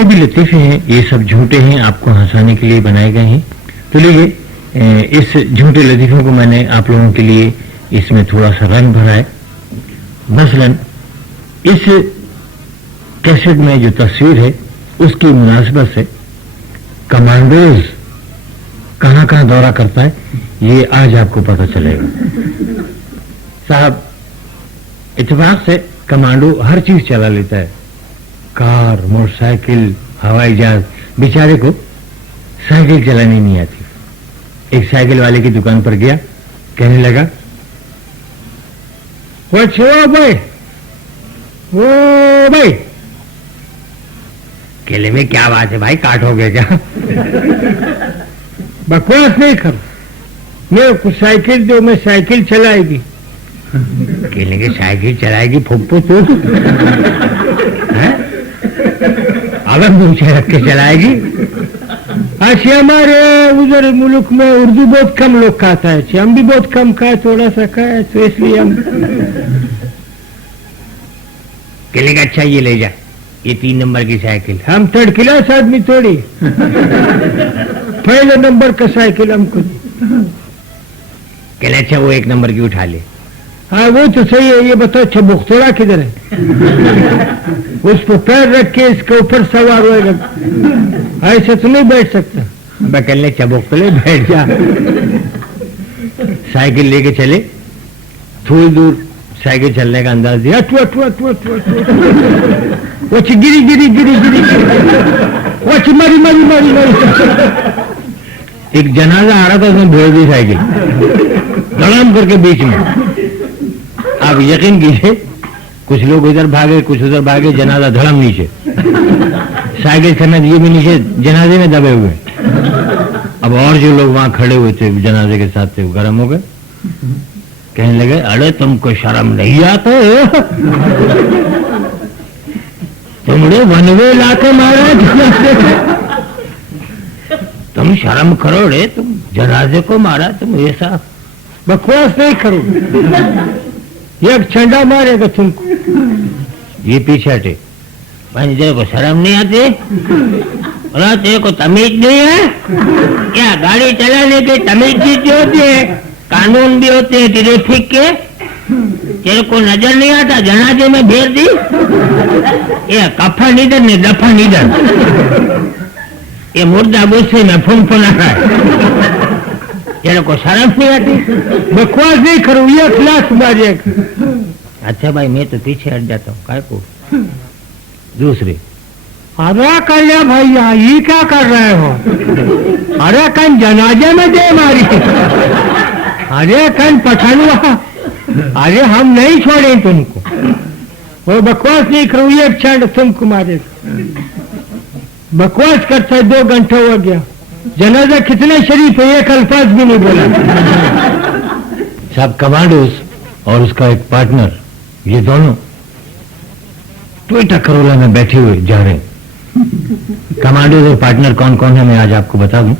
जितने भी लतीफ़े हैं ये सब झूठे हैं, आपको हंसाने के लिए बनाए गए हैं। तो लिए इस झूठे लतीफ़ों को मैंने आप लोगों के लिए इसमें थोड़ा सा रंग भरा है। मसलन इस कैसेट में जो तस्वीर है उसकी मुनासिबत से कमांडोज कहाँ कहाँ दौरा करता है ये आज आपको पता चलेगा। साहब, इत्तेफाक से कमांडो हर चीज चला लेता है, कार, मोटरसाइकिल, हवाई जहाज। बेचारे को साइकिल चलानी नहीं आती। एक साइकिल वाले की दुकान पर गया, कहने लगा, वो भाई, वो भाई, केले में क्या बात है भाई, काटोगे क्या? बकवास नहीं कर, मेरे को साइकिल दो, मैं साइकिल चलाएगी। केले की साइकिल चलाएगी फुप्पू तू? अब मुझे रख के चलाएगी? ऐसे हमारे उधर मुल्क में उर्दू बहुत कम लोग खाता है, हम भी बहुत कम खाए, थोड़ा सा खाए, तो इसलिए हम। केले का अच्छा ये ले जा, ये 3 नंबर की साइकिल। हम 3rd क्लास आदमी थोड़ी, पहले नंबर का साइकिल हमको। कहले अच्छा वो 1 नंबर की उठा ले। हाँ वो तो सही है, ये बताओ चबुख्तोड़ा किधर है? उस पर पैर रख के इसके ऊपर सवार होएगा, ऐसे तो नहीं बैठ सकता। मैं कहले चबुख्तोड़े बैठ जा। साइकिल लेके चले, थोड़ी दूर साइकिल चलने का अंदाज दिया, वो गिरी गिरी गिरी गिरी, वो मरी मरी मरी मरी। एक जनाजा आ रहा था, उसने भेज दी साइकिल धड़ाम करके बीच में। आप यकीन कीजिए, कुछ लोग इधर भागे, कुछ उधर भागे, जनाजा धड़म नीचे, साइकिल समेत ये भी नीचे जनाजे में दबे हुए। अब और जो लोग वहां खड़े हुए थे जनाजे के साथ थे, वो गर्म हो गए, कहने लगे, अरे तुमको शर्म नहीं आता? तुमने वनवे लाके मारा, तुम शर्म करो रे, तुम जनाजे को मारा, तुम ऐसा बकवास नहीं करो, ये छंडा मारेगा तुमको। ये पीछे हटे, तेरे को शर्म नहीं आती? बोला तेरे को तमीज नहीं है क्या? गाड़ी चलाने की तमीज भी होती है, कानून भी होते हैं ट्रैफिक के, तेरे को नजर नहीं आता? जनाजे में भेज दी, ये कफा नीदर ने दफा नीदर, ये मुर्दा गुस्से में फुनफुना है, तेरे को शर्म नहीं आती? बकवास नहीं करो, ये क्लास मारिएगा। अच्छा भाई मैं तो पीछे हट जाता हूँ, काय को? दूसरे, अरे कल्याण भैया ये क्या कर रहे हो? अरे कहीं जनाजे में दे मारी, अरे कहीं पठानुआ, अरे हम नहीं छोड़े तुमको। वो बकवास नहीं करो, ये क्षण तुमको मारेगा। बकवास करता है, 2 घंटे हो गया, जनाजा कितने शरीफ है, एक अल्फाज भी नहीं बोला। साहब कमांडोज और उसका एक पार्टनर, ये दोनों टोयोटा करोला में बैठे हुए जा रहे हैं। कमांडोज और पार्टनर कौन कौन है मैं आज आपको बता दूं।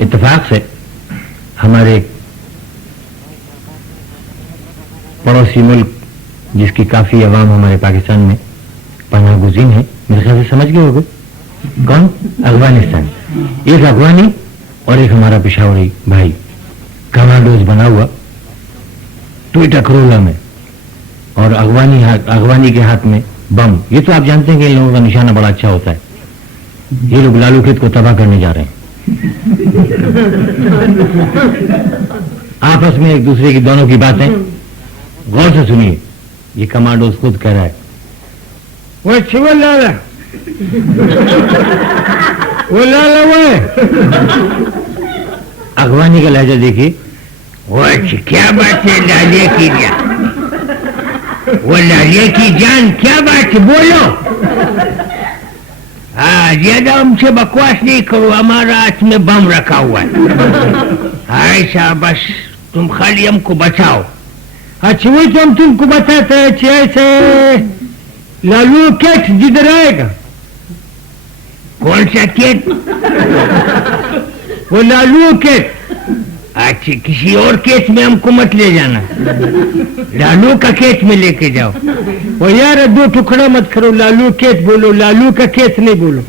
इत्तेफाक से हमारे पड़ोसी मुल्क जिसकी काफी आवाम हमारे पाकिस्तान में पनाह गुज़ीन है, मेरे ख्याल से समझ गए होंगे कौन? अफगानिस्तान। एक अफगानी और एक हमारा पिशावरी भाई, कमांडोज बना हुआ टोयोटा करोला में, और अफगानी के हाथ में बम। ये तो आप जानते हैं कि इन लोगों का निशाना बड़ा अच्छा होता है। ये लोग लालू खेत को तबाह करने जा रहे हैं। आपस में एक दूसरे की दोनों की बातें गौर से सुनिए। ये कमांडोज खुद कह रहा है, वो छिवल लाला, वो लाला वो है। अफगानी का लहजा देखिए, वो क्या बात है लालिया की जान, वो लालिया की जान क्या बात है बोलो। हाँ ज्यादा हमसे बकवास नहीं करो, हमारा हाथ में बम रखा हुआ है। ऐसा बस तुम खाली हमको बचाओ। अच्छा वही तो हम तुमको बताते हैं, ऐसे लालू केट जिधर आएगा। कौन सा केट? वो लालू केट अच्छा किसी और केस में हमको मत ले जाना, लालू का केस में लेके जाओ। और यार दो टुकड़ा मत करो, लालू केस बोलो, लालू का केस नहीं बोलो।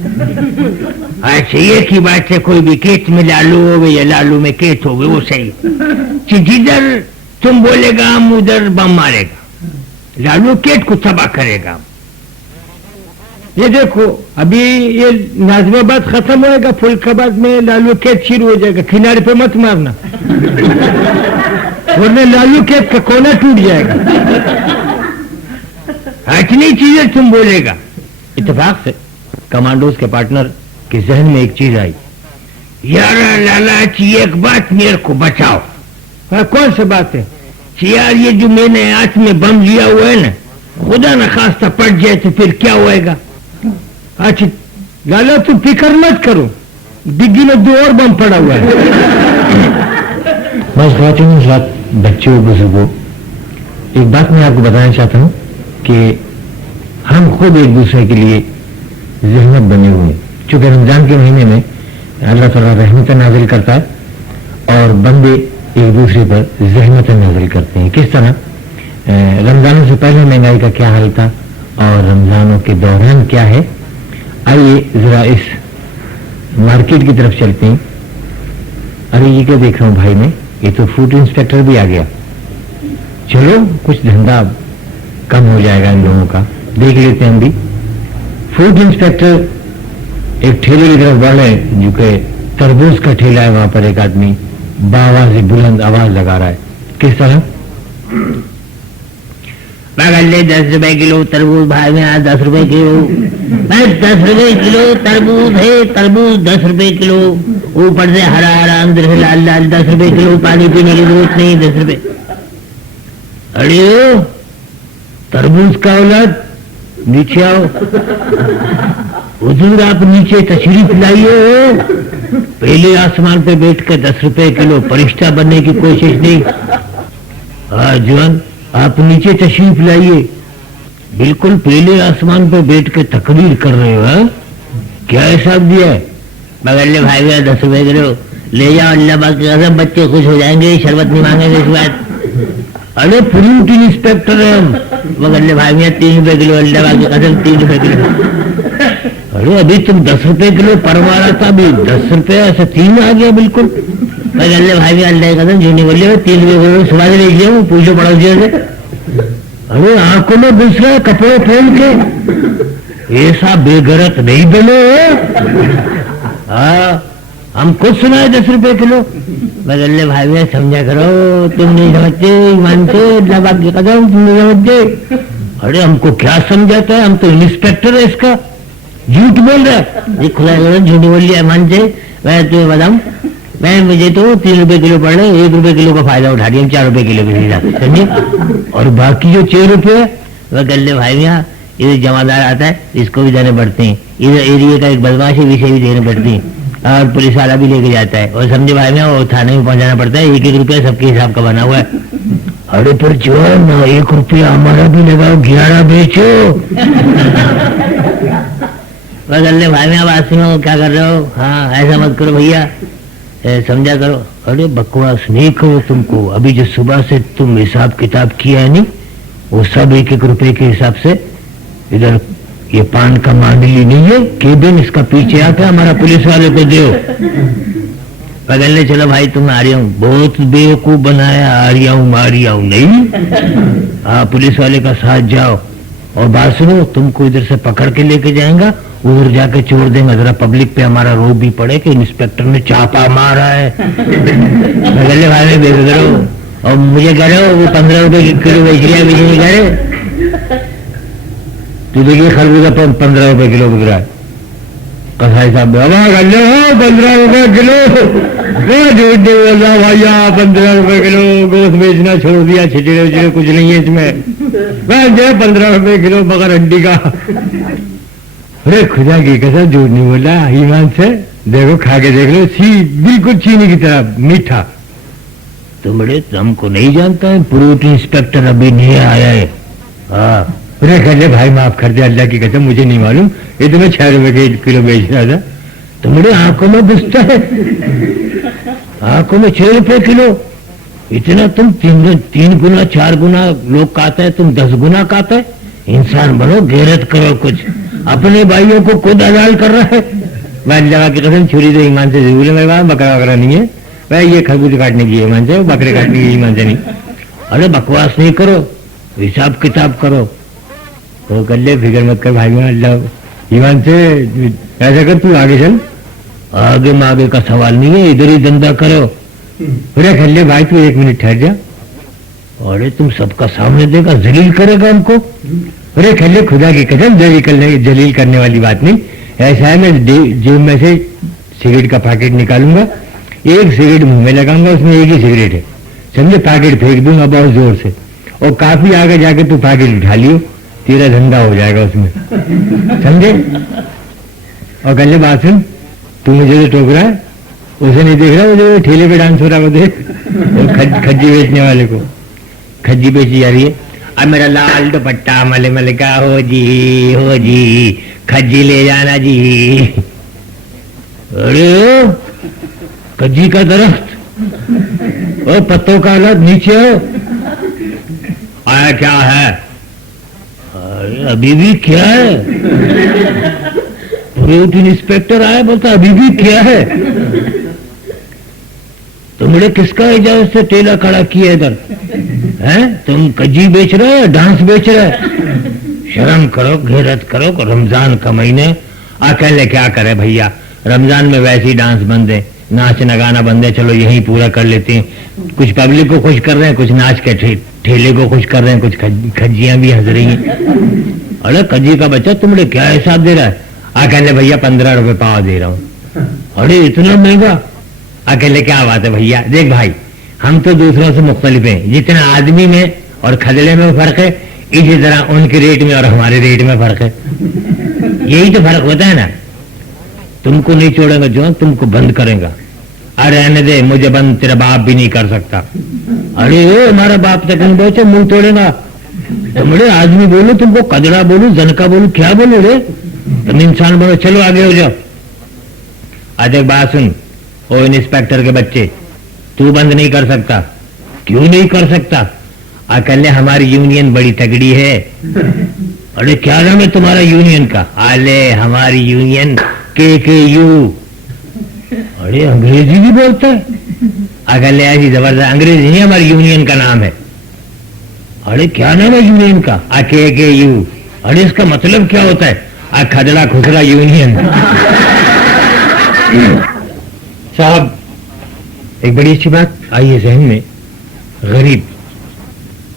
अच्छा ये की बात है, कोई भी केस में लालू हो या लालू में केस हो वो सही, जिधर तुम बोलेगा हम उधर बम मारेगा, लालू केस को तबाह करेगा। ये देखो अभी ये नाजमाबाद खत्म होएगा, फुलकाबाद में लालू केस शुरू हो जाएगा, किनारे पे मत मारना वरना लालू केस का कोना टूट जाएगा। इतनी चीजें तुम बोलेगा। इत्तेफाक से कमांडोज के पार्टनर के जहन में एक चीज आई, यार लालाची एक बात मेरे को बचाओ। कौन सी बात है? यार ये जो मैंने हाथ में बम लिया हुआ है ना, खुदा न खास्ता पड़ जाए तो फिर क्या होएगा? अच्छा लाला तू फिक्र मत करो, डिग्गी में 2 और बम पड़ा हुआ है। बस बात बच्चों बुजुर्गों, एक बात मैं आपको बताना चाहता हूँ कि हम खुद एक दूसरे के लिए ज़हमत बने हुए हैं। चूंकि रमजान के महीने में अल्लाह ताला रहमत नाजिल करता है और बंदे एक दूसरे पर ज़हमत नाजिल करते हैं। किस तरह? रमजानों से पहले महंगाई का क्या हाल था और रमजानों के दौरान क्या है, आइए जरा इस मार्केट की तरफ चलते हैं। अरे ये क्या देख रहा हूँ भाई मैं, ये तो फूड इंस्पेक्टर भी आ गया। चलो कुछ धंधा कम हो जाएगा इन लोगों का, देख लेते हैं हम भी। फूड इंस्पेक्टर एक ठेले की तरफ बढ़ रहे, जो कि तरबूज का ठेला है, वहां पर एक आदमी बावाज़ बुलंद आवाज लगा रहा है। किस तरह? ले 10 रुपए किलो तरबूज भाई में, आज 10 रुपए किलो, बस 10 रुपए किलो तरबूज है, तरबूज 10 रुपए किलो, ऊपर से हरा हरा अंदर से लाल लाल, 10 रुपए किलो, पानी पीने की जरूरत नहीं, 10 रुपए। अरे तरबूज का औलाद नीचे आओ, हुजूर आप नीचे तशरीफ लाइए हो, पहले आसमान पे बैठ कर 10 रुपए किलो, परिष्ठा बनने की कोशिश नहीं। जवान आप नीचे तशरीफ लाइए, बिल्कुल पहले आसमान पे बैठ के तकरीर कर रहे हो। हाँ क्या हिसाब दिया है? बगल भाई 10 रुपए किलो ले जाओ, अल्लाह बाकी कसम बच्चे खुश हो जाएंगे, शरबत नहीं मांगेंगे इस बात। अरे फ्रूट इंस्पेक्टर है हम, बगल भाई में 3 रुपए किलो, अल्लाह बाकी कसम 3 रुपए किलो। अरे अभी तुम 10 रुपए किलो परवा रहा था, अभी 10 रुपए ऐसा 3 आ गया बिल्कुल। अल्लाह भाई भी अल्लाह कसम झूठी बोल रहे, 3 रुपए किलो सुबह से ले लिया, पूछो पड़ोसियों से। अरे आंखों में घुस रहे कपड़े पहन के, ऐसा बेगरत नहीं बने। हाँ हमको सुना है 10 रुपए किलो। बगल्ले भाई में समझा करो, तुम नहीं समझते, मानते अल्लाह की कदम, तुम नहीं समझते। अरे हमको क्या समझाता है, हम तो इंस्पेक्टर है इसका, झूठ बोल रहा है, खुदा झूठ बोल लिया मानते। मैं तुम्हें बताऊं, मैं मुझे तो 3 रुपए किलो पड़ रहे, 1 रुपए किलो का फायदा उठा दिया 4 रुपए किलो के हिसाब से, समझे। और बाकी जो 6 रुपए वह गल्ले भाई यहाँ इधर जमादार आता है, इसको भी देने पड़ते हैं, इधर एरिया का एक बदमाश है विषय भी देने पड़ती है, और पुलिस वाला भी लेके जाता है, और समझे भाई में वो थाने में पहुंचाना पड़ता है। 1-1 रुपया सबके हिसाब का बना हुआ है। अरे पर जो ना 1 रुपया हमारा भी लगाओ, 11 बेचो। गल्ले भाई में आवाज सुनो, क्या कर रहे हो? हाँ ऐसा मत करो भैया, समझा करो। अरे बकवास नहीं करो, तुमको अभी जो सुबह से तुम हिसाब किताब किया है नहीं, वो सब 1-1 रुपए के हिसाब से। इधर ये पान का मांडली नहीं है केबिन, इसका पीछे आकर हमारा पुलिस वाले को दो। पगलने चलो भाई तुम आ रही हूँ, बहुत बेवकूफ बनाया, आ रहा हूँ नहीं। हाँ पुलिस वाले का साथ जाओ, और बात सुनो, तुमको इधर से पकड़ के लेके जाएगा, उधर जाके छोड़ देंगे, जरा पब्लिक पे हमारा रोब भी पड़े कि इंस्पेक्टर ने चापा मारा है। पगलने भाई में बेफिक्र हो, और मुझे कह रहे हो वो 15 रुपए किलो बेच लिया, बेच नहीं कह रहे। तो देखिए खरबूजा 15 रुपए किलो बिक रहा है, कसाई साहब 15 रुपए किलो, झूठ नहीं बोल रहा भैया, 15 रुपए किलो गोश्त बेचना छोड़ दिया, छिचड़े उचड़े कुछ नहीं है इसमें, मैं जो 15 रुपए किलो मगर हड्डी का। अरे खुदा की कसम झूठ नहीं बोला, ईमान से देखो, खा के देख लो, बिल्कुल चीनी की तरह मीठा। तुमरे हमको नहीं जानता है, फ्रूट इंस्पेक्टर अभी नहीं आया है। हाँ अरे कहले भाई माफ कर दे, अल्लाह की कसम मुझे नहीं मालूम, ये तो मैं 6 रुपए के किलो बेच रहा था। तुम्हारे आंखों में घुसता है, आंखों में 6 रुपए किलो, इतना तुम 3 गुना 4 गुना लोग खाता है, तुम 10 गुना खाता है। इंसान बनो, गैरत करो कुछ। अपने भाइयों को खुद अजाल कर रहा है। मैं लगा की कसम, छुरी तो ईमान से जरूर है मेरे पास, बकरा वकरा नहीं है भाई, ये खरबूज काटने की ईमान से, बकरे काटने की ईमान से नहीं। अरे बकवास नहीं करो, हिसाब किताब करो। वो कर ले, फिक्र मत कर भाई, अल्लाह ईमान से ऐसा कर, तू आगे चल, आगे मागे का सवाल नहीं है, इधर ही धंधा करो। अरे कर ले भाई, तू 1 मिनट ठहर जा। अरे तुम सबका सामने देगा, जलील करेगा हमको। अरे कर ले, खुदा की कसम, जलील करने वाली बात नहीं। ऐसा है, मैं जेब में से सिगरेट का पैकेट निकालूंगा, 1 सिगरेट मुंह में लगाऊंगा, उसमें 1 ही सिगरेट है, समझे, पैकेट फेंक दूंगा बहुत जोर से, और काफी आगे जाके तू पैकेट उठा लियो, तेरा धंधा हो जाएगा उसमें, समझे। और कल बात सुन, तू मुझे जो टोक रहा है उसे नहीं देख रहा, वो जो ठेले पे डांस हो रहा है वो देख, वो खज्जी बेचने वाले को खज्जी बेची जा रही है। अब मेरा लाल दुपट्टा मले मले का, हो जी खज्जी ले जाना जी। अरे खज्जी का दरख्त, ओ पत्तों का अलग नीचे हो, आया क्या है? अरे अभी भी क्या है? पूरे इंस्पेक्टर आया, बोलता अभी भी क्या है? तुमने किसका इजाजत से ठेला खड़ा किया इधर? हैं? तुम कज्जी बेच रहे हो या डांस बेच रहे हो? शर्म करो, गैरत करो। रमजान का महीने अकेले क्या करे भैया, रमजान में वैसे ही डांस बंद है, नाच नगाना बंद है, चलो यही पूरा कर लेते हैं। कुछ पब्लिक को खुश कर रहे हैं, कुछ नाच के ठेले को खुश कर रहे हैं, कुछ खज्जियां भी हंस रही हैं। अरे कज्जी का बच्चा, तुमने क्या हिसाब दे रहा है? अकेले भैया 15 रुपए पाव दे रहा हूँ। अरे इतना महंगा? अकेले क्या बात है भैया, देख भाई, हम तो दूसरों से मुख्तलिफ हैं, जितना आदमी में और खदड़े में फर्क है, इसी तरह उनके रेट में और हमारे रेट में फर्क है। यही तो फर्क होता है ना। तुमको नहीं छोड़ेगा जो, तुमको बंद करेगा। अरे रहने दे, मुझे बंद तेरा बाप भी नहीं कर सकता। अरे हमारा बाप तक नहीं पहुंचे, मुंह तोड़ेगा। तुमने आदमी बोलो, तुमको कदड़ा बोलू, जनका बोलू, क्या बोलो रे? तुम इंसान बोलो, चलो आगे हो जाओ। आज एक बात सुन, ओ इंस्पेक्टर के बच्चे, तू बंद नहीं कर सकता। क्यों नहीं कर सकता? अकेले हमारी यूनियन बड़ी तगड़ी है। अरे क्या नाम है तुम्हारा यूनियन का? आले हमारी यूनियन KKU। अरे अंग्रेजी भी बोलता है? अकेले ऐसी जबरदस्त अंग्रेजी नहीं, हमारी यूनियन का नाम है। अरे क्या नाम है यूनियन का? KKU। अरे इसका मतलब क्या होता है? खदड़ा खुसरा यूनियन। साहब एक बड़ी अच्छी बात आई है जहन में, गरीब।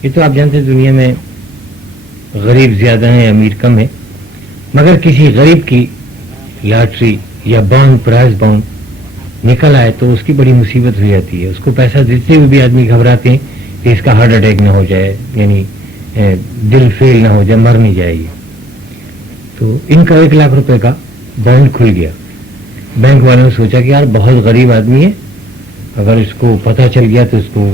ये तो आप जानते हैं दुनिया में गरीब ज्यादा है, अमीर कम है, मगर किसी गरीब की लॉटरी या बॉन्ड, प्राइज बॉन्ड निकल आए तो उसकी बड़ी मुसीबत हो जाती है। उसको पैसा देते हुए भी आदमी घबराते हैं कि इसका हार्ट अटैक ना हो जाए, यानी दिल फेल ना हो जाए, मर नहीं जाएगी। तो इनका 1 लाख रुपए का बॉन्ड खुल गया। बैंक वालों ने सोचा कि यार बहुत गरीब आदमी है, अगर इसको पता चल गया तो इसको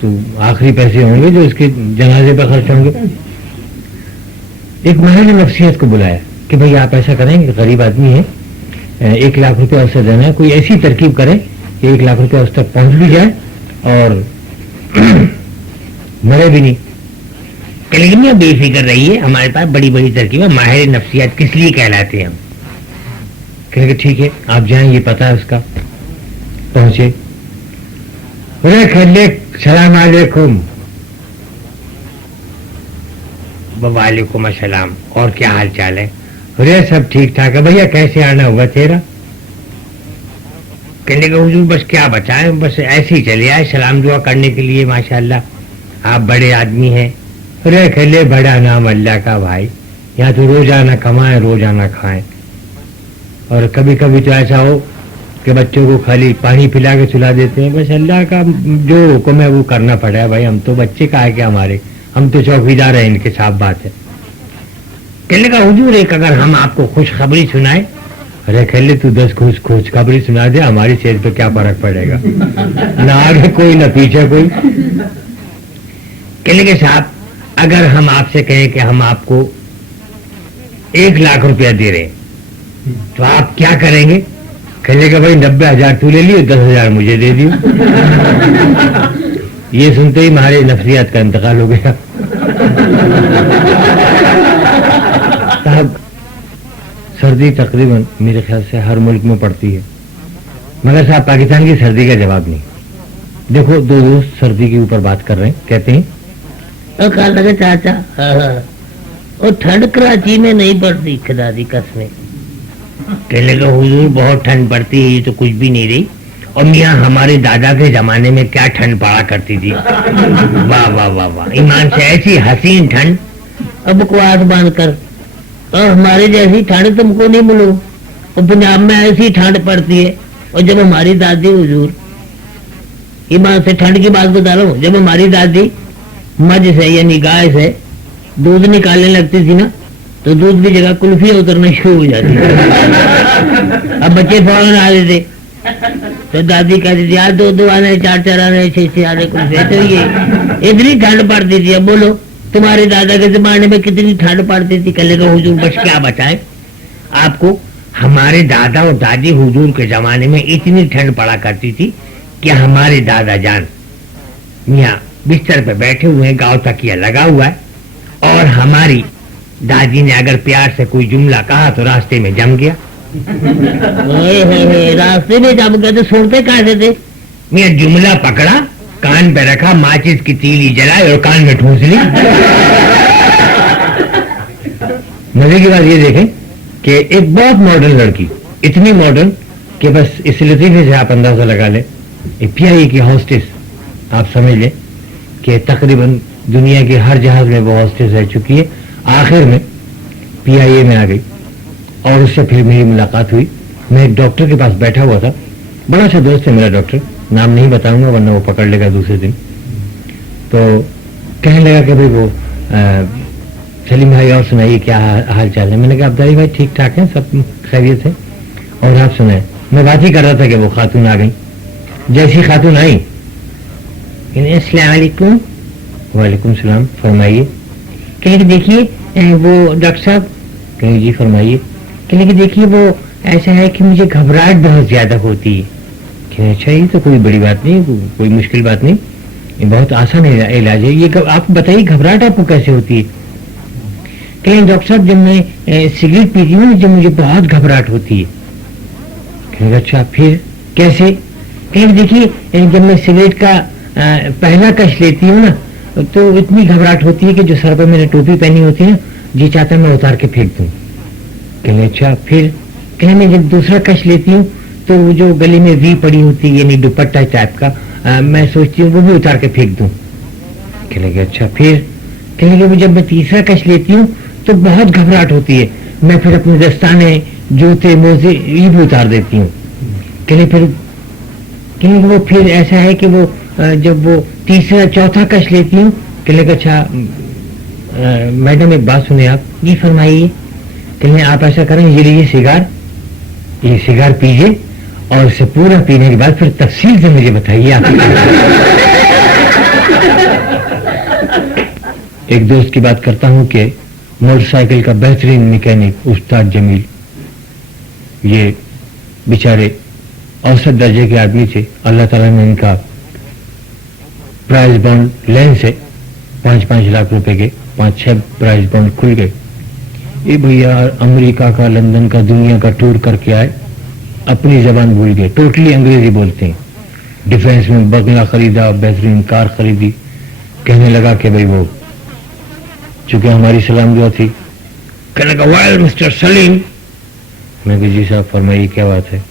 तो आखिरी पैसे होंगे जो इसके जनाजे पर खर्च होंगे। एक महल ने नफ्सियत को बुलाया कि भाई आप ऐसा करेंगे, गरीब आदमी है, 1 लाख रुपया उससे देना है, कोई ऐसी तरकीब करें कि 1 लाख रुपया उस तक पहुंच भी जाए और मरे भी नहीं। कलीमिया बेफिक्र रही है, हमारे पास बड़ी बड़ी तरकीब है, माहिर नफ्सियात किस लिए कहलाते हैं हम। कहेंगे ठीक है आप जाएं, ये पता है उसका। पहुंचे, सलाम अलैकुम। वालेकुम अस्सलाम, और क्या हाल चाल है? अरे सब ठीक ठाक है भैया, कैसे आना होगा तेरा? कहने का हुजूर बस क्या बताएं, बस ऐसे ही चले आए सलाम दुआ करने के लिए, माशाल्लाह आप बड़े आदमी हैं। अरे खेले, बड़ा नाम अल्लाह का भाई, यहाँ तो रोजाना कमाएं रोजाना खाएं। और कभी कभी तो ऐसा हो कि बच्चों को खाली पानी पिला के सुला देते हैं, बस अल्लाह का जो हुक्म है वो करना पड़ा है भाई, हम तो बच्चे का है क्या हमारे, हम तो चौकीदार हैं इनके, साफ बात है। कहने का हुजूर एक अगर हम आपको खुशखबरी सुनाए। अरे खेले तू 10 खुशखबरी सुना दे, हमारी सेहत पे क्या फर्क पड़ेगा? ना आगे कोई ना पीछे कोई। कहने के साहब अगर हम आपसे कहें कि हम आपको 1 लाख रुपया दे रहे हैं तो आप क्या करेंगे? कहने का भाई 90,000 तू ले लियो, 10,000 मुझे दे दियो। ये सुनते ही हमारे नफसियात का इंतकाल हो गया। साहब सर्दी तकरीबन मेरे ख्याल से हर मुल्क में पड़ती है, मगर साहब पाकिस्तान की सर्दी का जवाब नहीं। देखो दो दोस्त सर्दी के ऊपर बात कर रहे हैं, कहते हैं कहा लगे चाचा और ठंड कराची में नहीं पड़ती, खुदा दी कसमें। कहने का हुजूर बहुत ठंड पड़ती है, ये तो कुछ भी नहीं रही। और मियाँ हमारे दादा के जमाने में क्या ठंड पड़ा करती थी। वाह वाह वाह वाह, ईमान से ऐसी हसीन ठंड। अब बकवास बांध कर, और हमारे जैसी ठंड तुमको नहीं मिलो। और पंजाब में ऐसी ठंड पड़ती है। और जब हमारी दादी हुजूर, ईमान से ठंड की बात बता रहा हूँ, जब हमारी दादी मझ से यानी गाय से दूध निकालने लगती थी ना, तो दूध की जगह कुल्फियाँ उतरना शुरू हो जाती थी। अब बच्चे फौरन आ रहे थे, तो दादी कहती थी आज 2-2 आने, 4-4 आने, 6-6 आने कुल्फियाँ। तो ये इतनी ठंड पड़ती थी। अब बोलो तुम्हारे दादा के जमाने में कितनी ठंड पड़ती थी। कह लेगा हुजूर बस क्या बताएं आपको, हमारे दादा और दादी हुजूर के जमाने में इतनी ठंड पड़ा करती थी कि हमारे दादा जान मियाँ बिस्तर पे बैठे हुए हैं, गाँव तकिया लगा हुआ है, और हमारी दादी ने अगर प्यार से कोई जुमला कहा तो रास्ते में जम गया। रास्ते में जम गया तो सुनते कैसे थे? मियाँ जुमला पकड़ा, कान पे रखा, माचिस की तीली जलाई और कान में ठूंस ली। मजे की बात ये देखें कि एक बहुत मॉडर्न लड़की, इतनी मॉडर्न कि बस इस लतीफे से आप अंदाजा लगा ले, PIA की हॉस्टेस, आप समझ लें कि तकरीबन दुनिया के हर जहाज में वो हॉस्टेस रह चुकी है। आखिर में PIA में आ गई और उससे फिर मेरी मुलाकात हुई। मैं एक डॉक्टर के पास बैठा हुआ था, बड़ा अच्छा दोस्त है मेरा डॉक्टर, नाम नहीं बताऊंगा वरना वो पकड़ लेगा दूसरे दिन। तो कहने लगा कि भाई वो सलीम भाई और सुनाइए क्या हाल चाल है। मैंने कहा अब्दाली भाई ठीक ठाक है, सब खैरियत है, और आप सुनाए। मैं बात ही कर रहा था कि वो खातून आ गई। जैसी खातून आई, अस्सलाम वालेकुम। वालेकुम सलाम, फरमाइए। कहे कि देखिए वो डॉक्टर साहब। कहीं जी फरमाइए। कहने कि देखिए वो ऐसा है कि मुझे घबराहट बहुत ज्यादा होती है। कि अच्छा ये तो कोई बड़ी बात नहीं, कोई मुश्किल बात नहीं, ये बहुत आसान इलाज है। ये आप बताइए घबराहट आपको कैसे होती है? कहें डॉक्टर साहब जब मैं सिगरेट पीती हूँ जब मुझे बहुत घबराहट होती है। कहेंगे अच्छा फिर कैसे? कहें देखिए जब मैं सिगरेट का पहला कश लेती हूँ ना, तो इतनी घबराहट होती है कि जो सर पर मैंने टोपी पहनी होती है ना, जी चाहता मैं उतार के फेंक दूँ। कहेंगे अच्छा फिर? कहें मैं जब दूसरा कश लेती हूँ तो वो जो गले में वी पड़ी होती है यानी दुपट्टा टाइप का, मैं सोचती हूँ वो भी उतार के फेंक दूँ। कहेंगे अच्छा फिर? कहेंगे वो जब मैं तीसरा कश लेती हूँ तो बहुत घबराहट होती है, मैं फिर अपने दस्ताने, जूते, मोजे ये भी उतार देती हूँ। कहेंगे वो फिर ऐसा है कि वो जब वो तीसरा चौथा कश लेती हूँ। कहेंगे अच्छा मैडम एक बात सुने आप। जी फरमाइए। कहेंगे आप ऐसा करें, ये लीजिए ये सिगार पीजिए और इसे पूरा पीने के बाद फिर तफसील से मुझे बताइए आप। एक दोस्त की बात करता हूँ कि मोटरसाइकिल का बेहतरीन मैकेनिक उस्ताद जमील, ये बेचारे औसत दर्जे के आदमी थे। अल्लाह ताला ने इनका प्राइज बॉन्ड लेन से 5-5 लाख रुपए के 5-6 प्राइज बॉन्ड खुल गए। ये भैया अमेरिका का, लंदन का, दुनिया का टूर करके आए, अपनी जबान भूल गए, टोटली अंग्रेजी बोलते हैं। डिफेंस में बंगला खरीदा, बेहतरीन कार खरीदी। कहने लगा कि भाई वो चूंकि हमारी सलाम दुआ थी, कहने लगा वेल मिस्टर सलीम। मैं कहा जी साहब फरमाइए क्या बात है?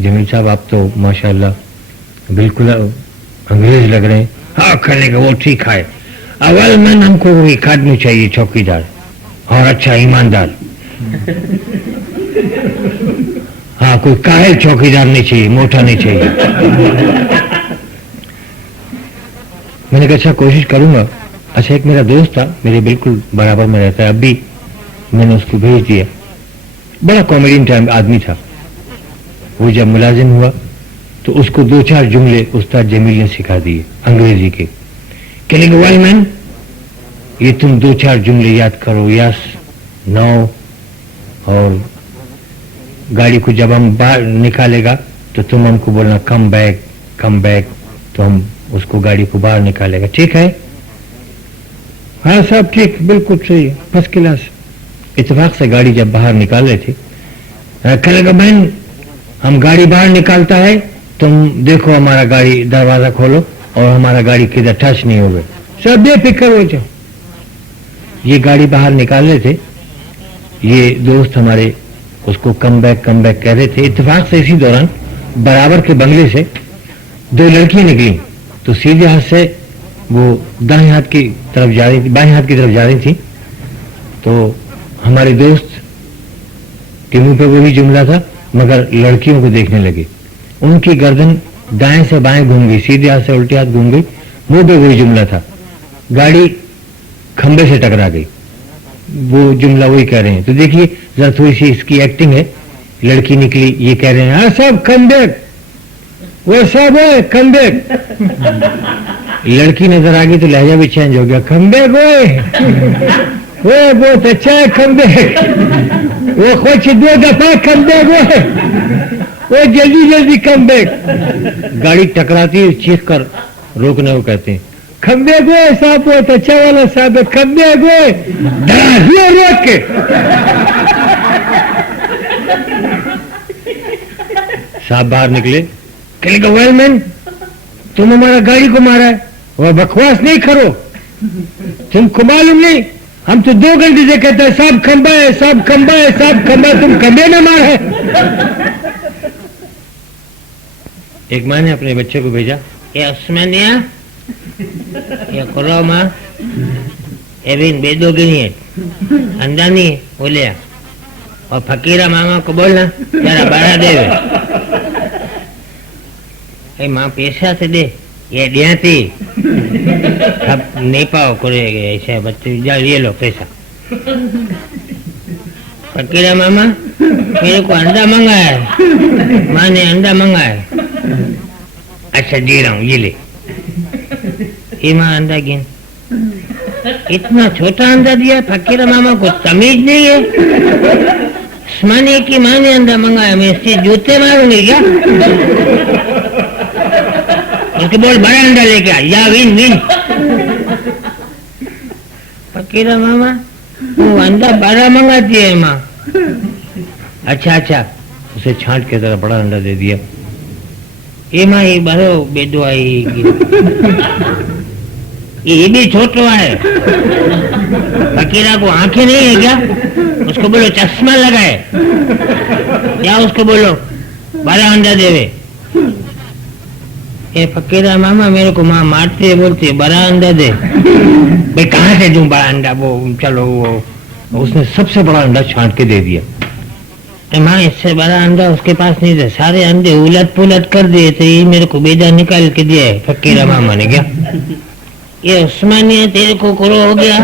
जमील साहब आप तो माशाल्लाह बिल्कुल अंग्रेज लग रहे हैं। हाँ, कहने का वो ठीक है, अव्वल मैन हमको एक आदमी चाहिए चौकीदार और अच्छा ईमानदार। हाँ, कोई काहिल चौकीदार नहीं चाहिए, मोटा नहीं चाहिए। मैंने कहा अच्छा कोशिश करूंगा। अच्छा एक मेरा दोस्त था, मेरे बिल्कुल बराबर में रहता है, अब भी मैंने उसको भेज दिया। बड़ा कॉमेडियन टाइम आदमी था। वो जब मुलाजिम हुआ तो उसको 2-4 जुमले उस्ताद जमील ने सिखा दिए अंग्रेजी के। कहने के वेल मैन, ये तुम 2-4 जुमले याद करो, यस, नो और गाड़ी को जब हम बाहर निकालेगा तो तुम हमको बोलना कम बैक, तो हम उसको गाड़ी को बाहर निकालेगा, ठीक है? हाँ साहब ठीक, बिल्कुल सही है, फर्स्ट क्लास। इत्तेफाक से गाड़ी जब बाहर निकाल रहे थे, कहने लगा बहन हम गाड़ी बाहर निकालता है, तुम देखो हमारा गाड़ी दरवाजा खोलो और हमारा गाड़ी किधर टच नहीं हो गए। सब बेफिक्र हो जाओ। ये गाड़ी बाहर निकाल रहे थे, ये दोस्त हमारे उसको कम बैक कह रहे थे। इत्तेफाक से इसी दौरान बराबर के बंगले से दो लड़कियां निकली, तो सीधे हाथ से वो दाएं हाथ की तरफ जा रही थी, बाएं हाथ की तरफ जा रही थी। तो हमारे दोस्त के मुंह पे वही जुमला था, मगर लड़कियों को देखने लगे। उनकी गर्दन दाएं से बाएं घूम गई, सीधे हाथ से उल्टे हाथ घूम गई, मुंह पे वही जुमला था। गाड़ी खंबे से टकरा गई, वो जुमला वही कह रहे हैं। तो देखिए जरा थोड़ी सी इसकी एक्टिंग है। लड़की निकली, ये कह रहे हैं हाँ सब कम बैक, वो सब है कम बैक। लड़की नजर आ गई तो लहजा भी चेंज हो गया, कम बैक वो बहुत अच्छा है कम बैक, वो कुछ 2 दफा कम बैक वो जल्दी कम बैक। गाड़ी टकराती है, चीख कर रोकने को कहते हैं कम बैक वो साहब, बहुत अच्छा वाला साहब है, कम बैक वो रोक के। साहब बाहर निकले, कहने वेल मैन तुम हमारा गाड़ी को मारा है, वो बकवास नहीं करो, तुमको मालूम नहीं, हम तो 2 घंटे से कहते हैं सब खंबा है, सब खंबा है, सब खंबा, तुम खंबे ना मारा है। एक माँ ने अपने बच्चे को भेजा, ये उस्मानिया ये कुरामा एविन बेदोगिनी है अंदानी बोले, और फकीरा मामा को बोलना जरा बड़ा दे। माँ पैसा से दे, ये दियाती अब नहीं पाओ करे ऐसे बच्चे, जा ये लो पैसा। फकीरा मामा मेरे को अंडा मंगा है, माँ ने अंडा मंगा है। अच्छा दे रहा हूँ, ये ले। ये माँ अंडा गिन, इतना छोटा अंडा दिया, फकीरा मामा को तमीज नहीं है। उस्मानिया की माँ ने अंडा मंगाया, मैं इससे जूते मारूंगी क्या? उसके बोल बड़ा अंडा लेके आ, या विन। फकीरा मामा वो अंडा बड़ा मंगाती है माँ। अच्छा उसे छांट के जरा बड़ा अंडा दे दिया। ये माँ ये बड़ो बेदो आई, ये भी छोटो है। फकीरा को आंखें नहीं है क्या? उसको बोलो चश्मा लगाए, या उसको बोलो बड़ा अंडा देवे। ये फकीरा मामा मेरे को माँ मारती है, बोलती है बड़ा अंडा दे। भाई कहाँ से दूं बड़ा अंडा? वो चलो वो उसने सबसे बड़ा अंडा छांट के दे दिया। माँ इससे बड़ा अंडा उसके पास नहीं था, सारे अंडे उलट पुलट कर दिए थे, ये मेरे को बेजा निकाल के दिया है फकीरा मामा ने। क्या ये उस्मानिया तेरे को कुरो हो गया?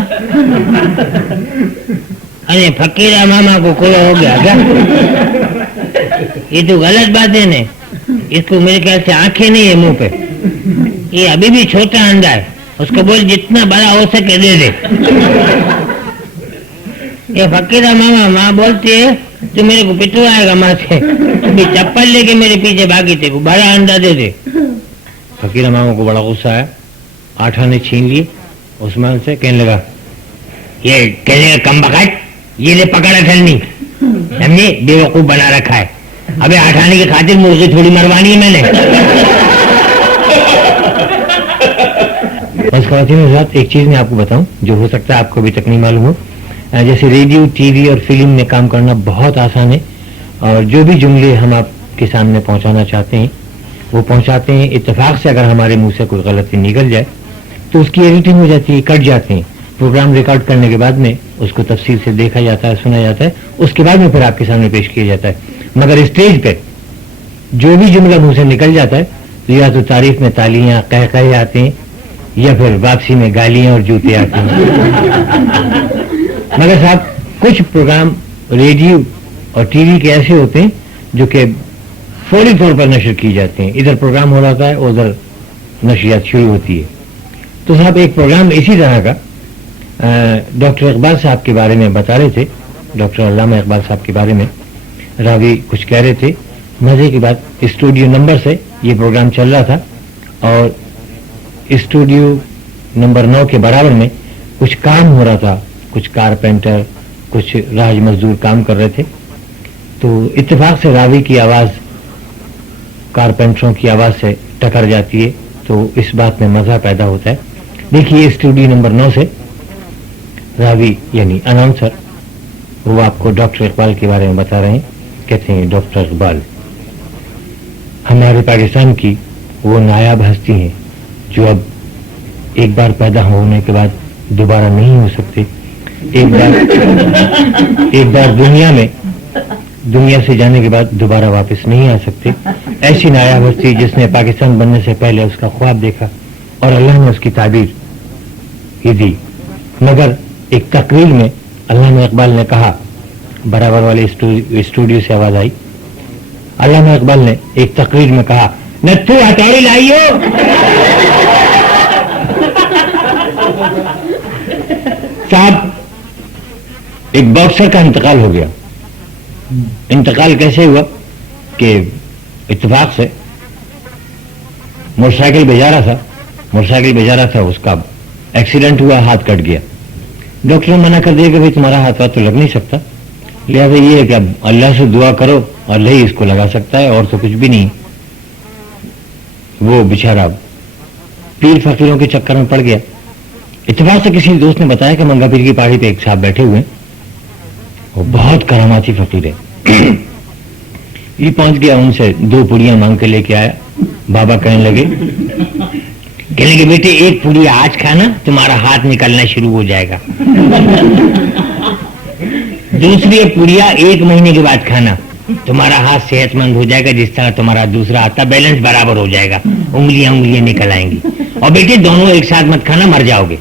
अरे फकीरा मामा को कुरो हो गया क्या? ये तो गलत बात है ने, इसको मेरे ख्याल से आंखें नहीं है मुंह पे। ये अभी भी छोटा अंडा है, उसको बोल जितना बड़ा हो सके दे दे। ये फकीरा मामा माँ बोलती है तो मेरे को पिटवाएगा माँ से, अभी चप्पल लेके मेरे पीछे भागी थे, बड़ा अंडा दे दे। फकीरा मामा को बड़ा गुस्सा आया, 8 आने छीन लिए उस्मान से, कहने लगा ये कहने कम बकट, ये ले पकड़ा ठलनी, समझे? बेवकूफ बना रखा है। अबे 8 आने की खातिर मुर्गी थोड़ी मरवानी है मैंने। बस ख़वातीन हज़रात, एक चीज़ मैं आपको बताऊं जो हो सकता है आपको अभी तक नहीं मालूम हो। जैसे रेडियो, टीवी और फिल्म में काम करना बहुत आसान है, और जो भी जुमले हम आपके सामने पहुंचाना चाहते हैं वो पहुंचाते हैं। इत्तेफाक से अगर हमारे मुंह से कोई गलती निकल जाए तो उसकी एडिटिंग हो जाती है, कट जाते हैं। प्रोग्राम रिकॉर्ड करने के बाद में उसको तफसील से देखा जाता है, सुना जाता है, उसके बाद में फिर आपके सामने पेश किया जाता है। मगर स्टेज पे जो भी जुमला मुंह से निकल जाता है तो या तो तारीफ में तालियां कह आते हैं, या फिर वापसी में गालियां और जूते आते हैं। मगर साहब कुछ प्रोग्राम रेडियो और टीवी के ऐसे होते हैं जो कि फौरी तौर पर नशर की जाते हैं, इधर प्रोग्राम हो रहा है उधर नशरियात शुरू होती है। तो साहब एक प्रोग्राम इसी तरह का डॉक्टर इकबाल साहब के बारे में बता रहे थे, डॉक्टर अल्लामा इकबाल साहब के बारे में। راوی کچھ کہہ رہے تھے. مزے کی بات, اسٹوڈیو نمبر سے یہ پروگرام چل رہا تھا اور اسٹوڈیو نمبر 9 کے برابر میں کچھ کام ہو رہا تھا. کچھ کارپینٹر, کچھ راج مزدور کام کر رہے تھے. تو اتفاق سے راوی کی آواز کارپینٹروں کی آواز سے ٹکر جاتی ہے, تو اس بات میں مزہ پیدا ہوتا ہے. دیکھیے اسٹوڈیو نمبر 9 سے راوی یعنی اناؤنسر, وہ آپ کو ڈاکٹر اقبال کے بارے میں بتا رہے ہیں. کہتے ہیں ڈاکٹر اقبال ہمارے پاکستان کی وہ نایاب ہستی ہیں جو اب ایک بار پیدا ہونے کے بعد دوبارہ نہیں ہو سکتے. ایک بار دنیا سے جانے کے بعد دوبارہ واپس نہیں آ سکتے. ایسی نایاب ہستی جس نے پاکستان بننے سے پہلے اس کا خواب دیکھا اور اللہ نے اس کی تعبیر ہی دی. مگر ایک تقریر میں علامہ اقبال نے کہا, برابر والے اسٹوڈیو سے آواز آئی, علامہ اقبال نے ایک تقریر میں کہا, نتھو ہتھوڑی لائیو. صاحب ایک باکسر کا انتقال ہو گیا. انتقال کیسے ہوا کہ اتفاق سے موٹر سائیکل پہ جا رہا تھا, اس کا ایکسیڈنٹ ہوا, ہاتھ کٹ گیا. ڈاکٹر نے منع کر دیا کہ بھائی تمہارا ہاتھ تو لگ نہیں سکتا, لہٰذا یہ ہے کہ اب اللہ سے دعا کرو, اللہ ہی اس کو لگا سکتا ہے اور تو کچھ بھی نہیں. وہ بیچارہ پیر فقیروں کے چکر میں پڑ گیا. اتفاق سے کسی دوست نے بتایا کہ منگا پیر کی پہاڑی پہ ایک صاحب بیٹھے ہوئے ہیں, وہ بہت کراماتی فقیر ہے. یہ پہنچ گیا, ان سے 2 پوڑیاں مانگ کے لے کے آیا. بابا کہنے لگے بیٹے ایک پوڑی آج کھانا, تمہارا ہاتھ نکلنا شروع ہو جائے گا. دوسری پوڑیاں 1 مہینے کے بعد کھانا, تمہارا ہاتھ صحت مند ہو جائے گا, جس طرح تمہارا دوسرا ہاتھ تھا بیلنس برابر ہو جائے گا, انگلیاں نکل آئیں گی. اور بیٹے دونوں ایک ساتھ مت کھانا, مر جاؤ گے.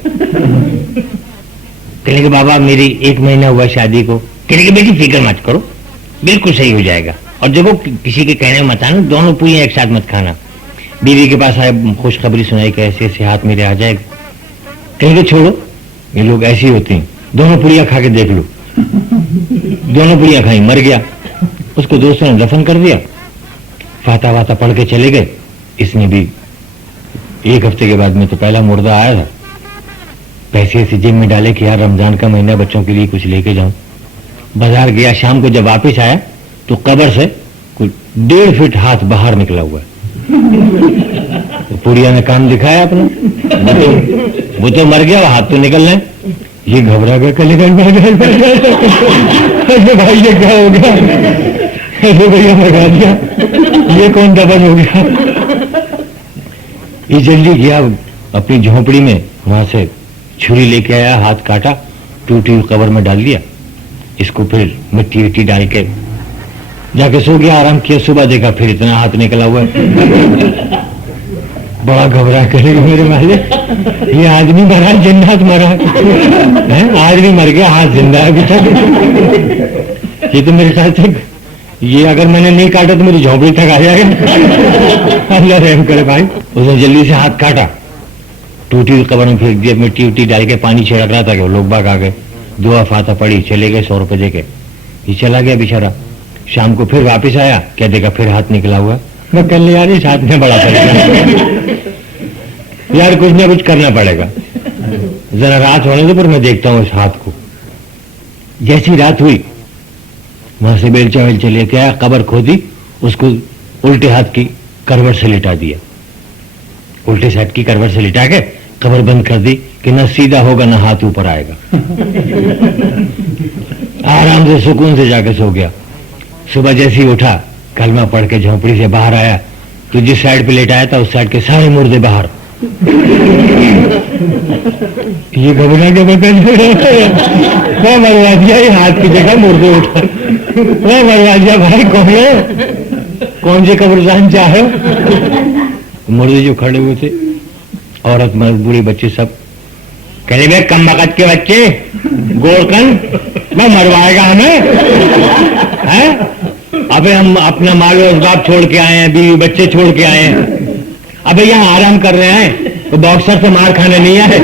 کہنے کہ بابا میری 1 مہینہ ہوا شادی کو. کہنے کہ بیٹی فکر مت کرو, بالکل صحیح ہو جائے گا. اور دیکھو کسی کے کہنے میں مت آنا, دونوں پوڑیاں ایک ساتھ مت کھانا. بیوی کے پاس آئے, خوشخبری سنائی کہ ایسے ایسے ہاتھ میرے آ جائے گا. کہیں کہ چھوڑو, یہ لوگ ایسے ہی ہوتے ہیں, دونوں پوڑیاں کھا کے دیکھ لو. دونوں پوڑیاں کھائیں, مر گیا. اس کو دوستوں نے دفن کر دیا. فاتحہ واتا پڑھ کے چلے گئے. اس نے بھی 1 ہفتے کے بعد میں تو پہلا مردہ آیا تھا, پیسے ایسے جیب میں ڈالے کہ یار رمضان کا مہینہ بچوں کے لیے کچھ لے کے جاؤں. بازار گیا, شام کو جب واپس آیا تو قبر سے کچھ 1.5 فٹ ہاتھ باہر نکلا ہوا ہے. تو پوریا نے کام دکھایا اپنا, وہ تو مر گیا, وہ ہاتھ تو نکلنا ہے. یہ گھبرا گیا, بھائی یہ کیا ہو گیا, ایسے بھیا لگا دیا, یہ کون دفن ہو گیا. یہ جلدی گیا اپنی جھونپڑی میں, وہاں سے چھری لے کے آیا, ہاتھ کاٹا, ٹوٹی ہوئی قبر میں ڈال دیا. اس کو پھر مٹی وٹی ڈال کے جا کے سو گیا, آرام کیا. صبح دیکھا پھر اتنا ہاتھ نکلا ہوا ہے. بڑا گھبرا کرے گا میرے والے, یہ آدمی مرا, جنات مرا, آدمی مر گیا, ہاتھ زندہ ہے ابھی تک. یہ تو میرے ساتھ یہ اگر میں نے نہیں کاٹا تو میری جھونپڑی تک آ جائے گا. اللہ رحم کرے بھائی. اس نے جلدی سے ہاتھ کاٹا, ٹوٹی ہوئی قبر میں پھینک دیا, مٹی وٹی ڈال کے پانی چھڑک رہا تھا کہ وہ لوگ باغ آ گئے, دعا فاتحہ پڑھی, چلے گئے 100 روپے دے کے. یہ چلا گیا بیچارہ. شام کو پھر واپس آیا, کیا دیکھا پھر ہاتھ نکلا ہوا. میں کہنے یار اس ہاتھ میں بڑا یار کچھ نہ کچھ کرنا پڑے گا, ذرا رات ہونے دو, پر میں دیکھتا ہوں اس ہاتھ کو. جیسی رات ہوئی وہاں سے بیلچا ویلچا لے کے آیا, قبر کھودی, اس کو الٹے ہاتھ کی کروٹ سے لٹا دیا. الٹے سائڈ کی کروٹ سے لٹا کے قبر بند کر دی کہ نہ سیدھا ہوگا نہ ہاتھ اوپر آئے گا. آرام سے سکون سے جا کے سو گیا. صبح جیسے ہی اٹھا, کلمہ پڑھ کے جھونپڑی سے باہر آیا تو جس سائڈ پہ لیٹایا تھا اس سائڈ کے سارے مردے باہر. یہ گھبرا کے میں مروا دیا, یہ ہاتھ کی جگہ مردے اٹھا, میں مروا دیا. بھائی کون ہے, کون سے قبرستان چاہے. مردے جو کھڑے ہوئے تھے, عورت مرد بوڑھے بچے سب کہنے بھائی کم وقت کے بچے گول کن میں مروائے گا ہمیں. ابھی ہم اپنا مال و اسباب چھوڑ کے آئے ہیں, بیوی بچے چھوڑ کے آئے ہیں, ابھی یہاں آرام کر رہے ہیں, تو باکسر سے مار کھانے نہیں آئے.